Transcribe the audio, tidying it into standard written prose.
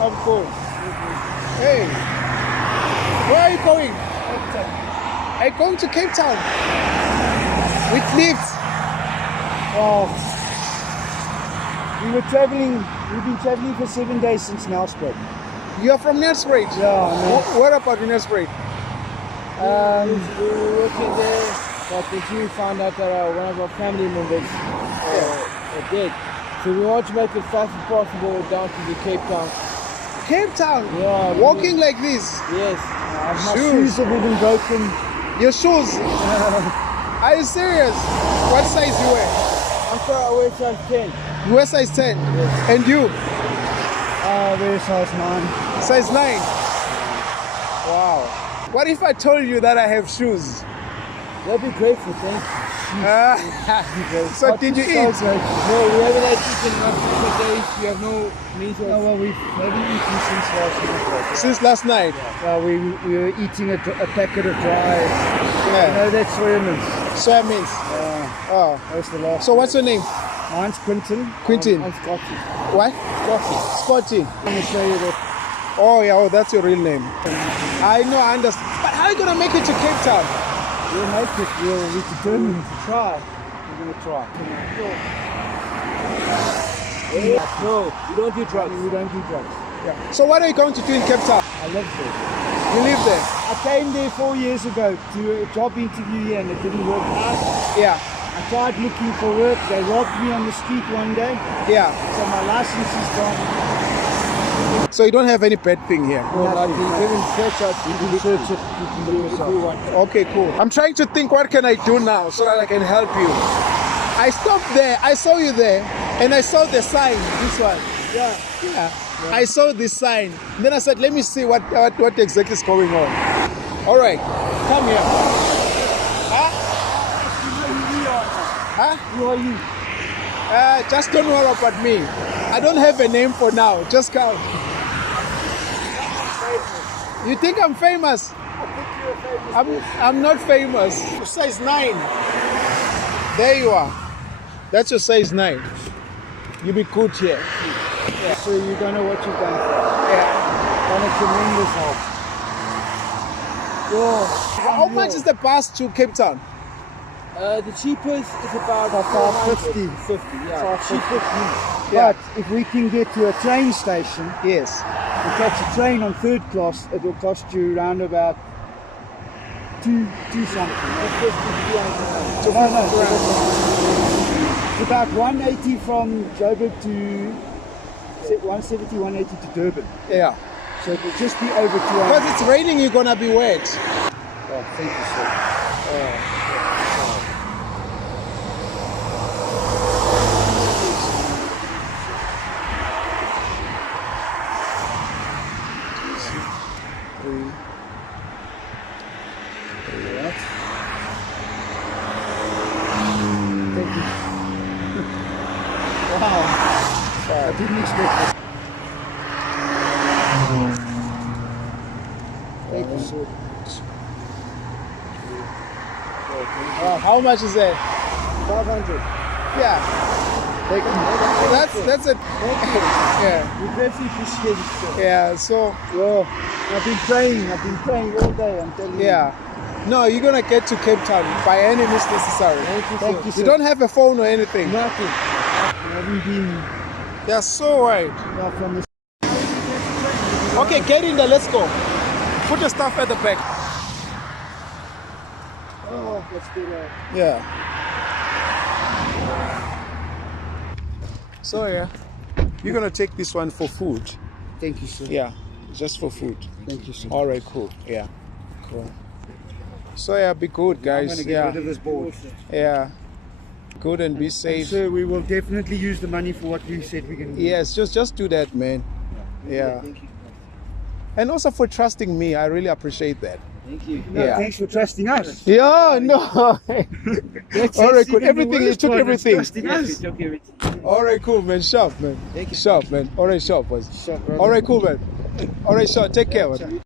Of course. Hey, where are you going? Are you going to Cape Town? With lifts? Oh, we've been traveling for 7 days since Nelspruit. You are from Nelspruit? Yeah, no. Where about in Nelspruit? We were working there, but the Jew found out that one of our family members are dead. So we want to make it fast as possible down to the Cape Town. Cape Town? Yeah. Walking like this? Yes. My shoes have even broken. Your shoes? Are you serious? What size you wear? I'm sorry, I wear size 10. You wear size 10? Yes. And you? We're size 9. Size 9? Wow. What if I told you that I have shoes? That'd be grateful, thank you. So did you eat? No, we haven't had chicken in a couple of days. We have no meat. No, well, we haven't eaten since last night. Since last night? We were eating a packet of dry. Yeah. You know, that's soya mince. Soya mince. Oh. That was the last. So what's your name? Mine's Quinton. Quintin. I'm Scotty. What? Scotty. Scotty. Let me show you that. Oh yeah, that's your real name. I know, I understand. But how are you gonna make it to Cape Town? We'll make it. We're determined to try. We're going to try. No, we don't do drugs. We don't do drugs. Yeah. So what are you going to do in Cape Town? I live there. You live there? I came there 4 years ago to a job interview here and it didn't work out. Yeah. I tried looking for work. They robbed me on the street one day. Yeah. So my license is gone. So you don't have any bad thing here? No, like you can search out. You can search it. You can look yourself. Okay, cool. I'm trying to think what can I do now so that I can help you. I stopped there. I saw you there and I saw the sign. This one. Yeah. I saw this sign. Then I said, let me see what exactly is going on. All right. Come here. Huh? Huh? Who are you? Just don't worry about me. I don't have a name for now. Just come. You think I'm famous? I'm not famous. Size 9. There you are. That's your size 9. You be good here. Yeah. So you don't know what you've done for us. Yeah. Done a tremendous help. Whoa. How much is the bus to Cape Town? The cheapest is about 550. 50, yeah. 550. Yeah. But if we can get to a train station, Yes. you catch a train on third class, it will cost you around about two something. No. It's about 180 from Joburg to 170, 180 to Durban. Yeah. So it will just be over 200. Because it's raining, you're gonna be wet. Oh, thank you, sir. Thank you. Wow. I didn't expect that. Thank you, sir. How much is that? 500. Yeah. Thank you. That's it. Yeah. We greatly appreciate it, sir. Yeah. So Well, I've been praying all day, I'm telling you. yeah. No, you're gonna get to Cape Town by any means necessary. Thank you, You sir. don't have a phone or anything. Nothing. I haven't been They're so right. from the Okay, get in there. Let's go. Put your stuff at the back. Oh, let's do that. Yeah. So yeah, you're gonna take this one for food. Thank you, sir. Yeah, just for food. Thank you, sir. All right, cool. Yeah, cool. So yeah, be good, I'm guys. going to get Yeah, rid of this board. yeah. Good and be And, safe. sir, we will definitely use the money for what we said we're going to do. Yes, just do that, man. Yeah. Thank you. And also for trusting me, I really appreciate that. Thank you. No, Yeah. thanks for trusting us. Yeah, no. That's All right, even cool. the Everything, you worst took part is everything. trusting Yes, us. we took everything. All right, cool, man. Sharp, man. Thank you. Sharp, man. All right, sharp, boys. Sharp, brother. All right, cool, man. All right, sharp. Take care, man.